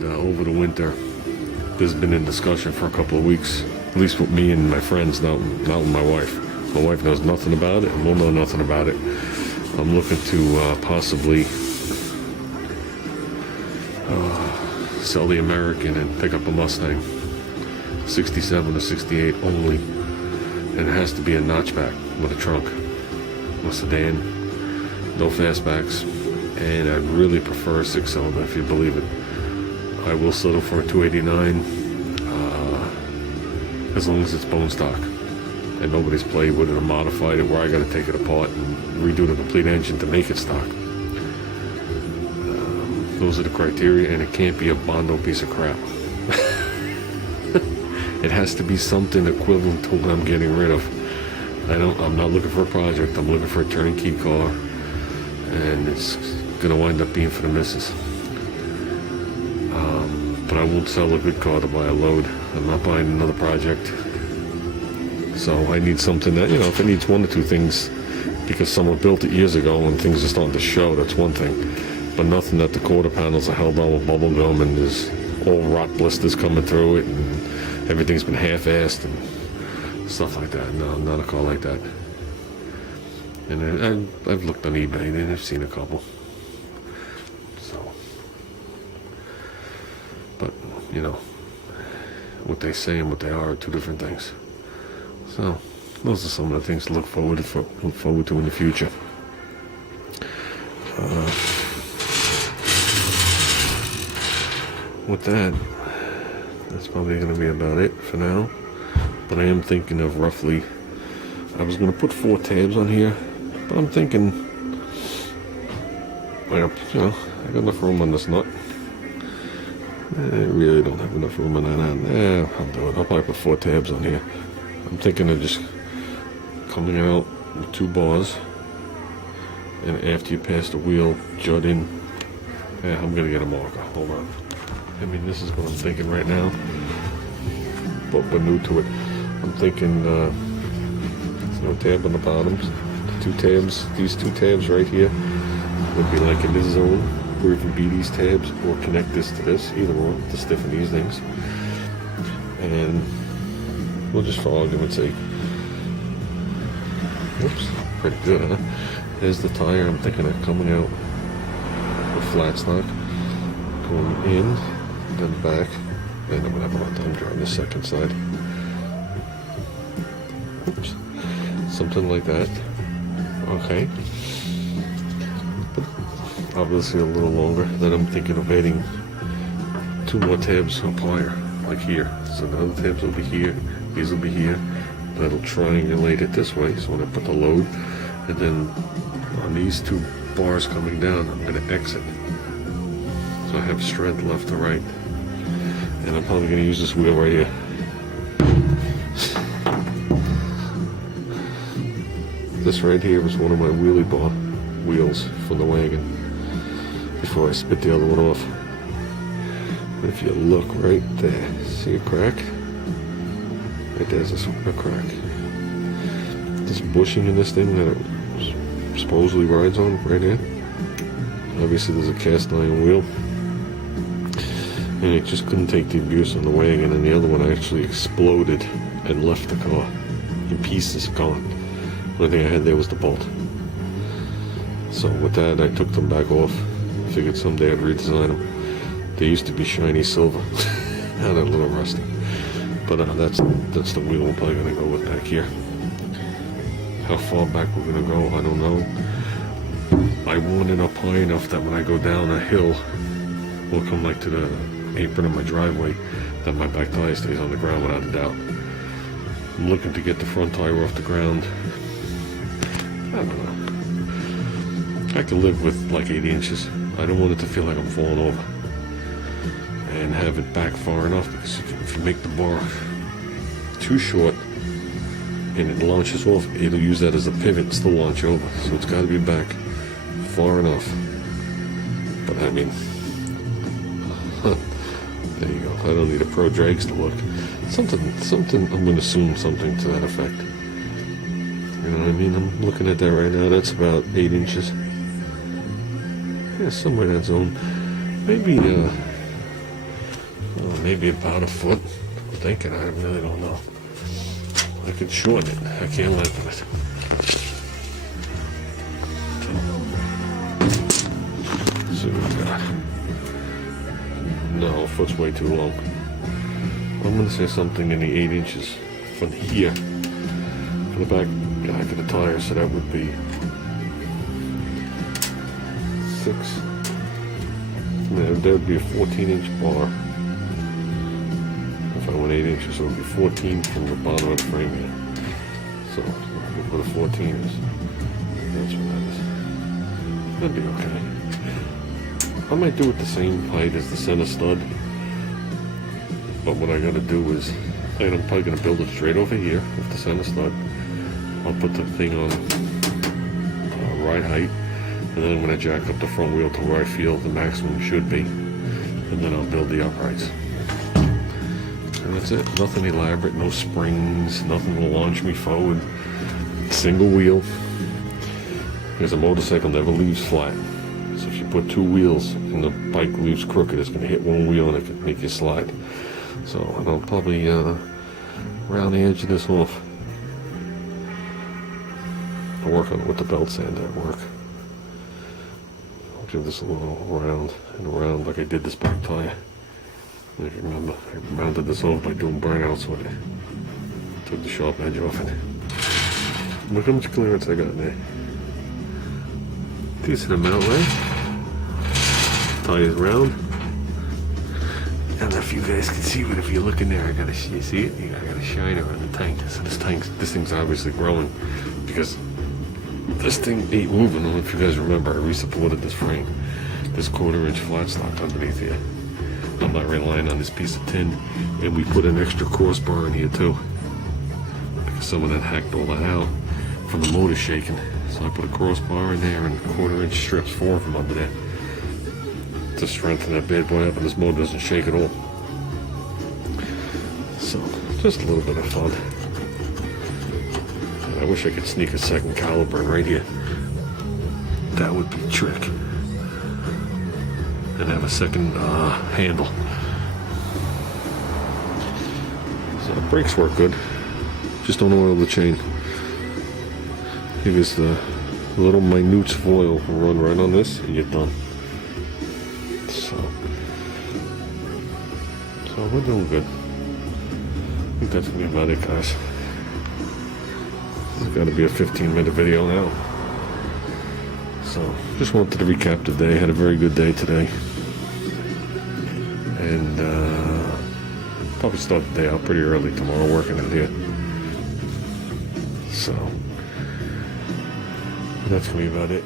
And over the winter, this has been in discussion for a couple of weeks, at least with me and my friends, not with my wife. My wife knows nothing about it, and we'll know nothing about it. I'm looking to possibly sell the American and pick up a Mustang, 67 or 68 only, and it has to be a notchback with a trunk, a sedan, no fastbacks, and I'd really prefer a 6-cylinder, if you believe it. I will settle for a 289 as long as it's bone stock and nobody's played with it or modified it where I got to take it apart and redo the complete engine to make it stock. Those are the criteria, and it can't be a Bondo piece of crap. It has to be something equivalent to what I'm getting rid of. I'm not looking for a project. I'm looking for a turnkey car, and it's gonna wind up being for the missus. But I won't sell a good car to buy a load. I'm not buying another project. So I need something that, if it needs one or two things because someone built it years ago and things are starting to show, that's one thing. But nothing that the quarter panels are held on with bubble gum and there's all rot blisters coming through it and everything's been half-assed and stuff like that. No, not a car like that. And I've looked on eBay and I've seen a couple. But, what they say and what they are two different things. So, those are some of the things to look forward to in the future. With that, that's probably going to be about it for now. But I am thinking of roughly, I was going to put 4 tabs on here, but I'm thinking, I got enough room on this nut. I really don't have enough room on that end. I'll do it. I'll probably put 4 tabs on here. I'm thinking of just coming out with 2 bars, and after you pass the wheel, jut in. I'm gonna get a marker. Hold on. This is what I'm thinking right now, but new to it. I'm thinking, tab on the bottoms, 2 tabs. These 2 tabs right here would be like in this zone, or even be these tabs, or connect this to this, either one, to stiffen these things. And we'll just, for argument's sake, oops, pretty good, huh? There's the tire. I'm thinking of coming out with flat stock, going in, then back, and I'm gonna have a hard time driving the second side. Oops, something like that. Okay. Obviously a little longer. Then I'm thinking of adding 2 more tabs up higher, like here. So the other tabs will be here, these will be here. That'll triangulate it this way, so when I put the load, and then on these 2 bars coming down, I'm going to exit. So I have strength left to right. And I'm probably going to use this wheel right here. This right here was one of my wheelie bar wheels from the wagon before I spit the other one off. But if you look right there, see a crack? Right there's a crack. This bushing in this thing that it supposedly rides on right here. Obviously there's a cast iron wheel. And it just couldn't take the abuse on the wagon, and the other one actually exploded and left the car in pieces, gone. The only thing I had there was the bolt. So with that, I took them back off. Figured someday I'd redesign them. They used to be shiny silver. Now they're a little rusty. But that's the wheel we're probably going to go with back here. How far back we're going to go, I don't know. I want it up high enough that when I go down a hill, we'll come like to the apron of my driveway, that my back tire stays on the ground without a doubt. I'm looking to get the front tire off the ground. I don't know. I could live with like 8 inches. I don't want it to feel like I'm falling over. And have it back far enough, because if you make the bar too short and it launches off, it'll use that as a pivot and still launch over. So it's got to be back far enough. But I mean, there you go. I don't need a Pro Drags to look. Something, I'm going to assume something to that effect. You know what I mean? I'm looking at that right now. That's about 8 inches. Yeah, somewhere in that zone. Maybe maybe about a foot. I'm thinking, I really don't know. I can shorten it. I can't lengthen it. Let's see what we got. No, a foot's way too long. I'm gonna say something in the 8 inches from here for the back of the tire, so that would be 6. That would be a 14-inch bar. If I went 8 inches, it would be 14 from the bottom of the frame here. So, what a 14 is. That's what that is. That'd be okay. I might do it the same height as the center stud. But what I gotta do is, I'm probably gonna build it straight over here with the center stud. I'll put the thing on right height, and then I'm gonna jack up the front wheel to where I feel the maximum should be, and then I'll build the uprights. And that's it. Nothing elaborate, no springs, nothing to launch me forward. Single wheel. Because a motorcycle never leaves flat. So if you put 2 wheels and the bike leaves crooked, it's gonna hit one wheel and it can make you slide. So I'll probably round the edge of this off. I'll work on it with the belt sander at work. I'll give this a little round and around like I did this back tire. If you remember, I rounded this off by doing burnouts with it. Took the sharp edge off it. Look how much clearance I got in there. Decent amount, right? Tire's round. I don't know if you guys can see, but if you look in there, you see it? I got a shiner on the tank. So this thing's obviously growing because this thing ain't moving. I don't know if you guys remember, I re-supported this frame. This 1/4-inch flat stock underneath here. I'm not relying on this piece of tin, and we put an extra crossbar in here too. Because someone had hacked all that out from the motor shaking. So I put a crossbar in there and 1/4-inch strips, 4 of them under there, to strengthen that bad boy up, and this motor doesn't shake at all. So, just a little bit of fun. And I wish I could sneak a second caliper in right here. That would be a trick. And have a second handle. So the brakes work good. Just don't oil the chain. Because the little minute of oil will run right on this and you're done. So we're doing good. I think that's gonna be about it, guys. It's gotta be a 15-minute video now. So just wanted to recap the day. Had a very good day today. And probably start the day out pretty early tomorrow working in here. So that's gonna be about it.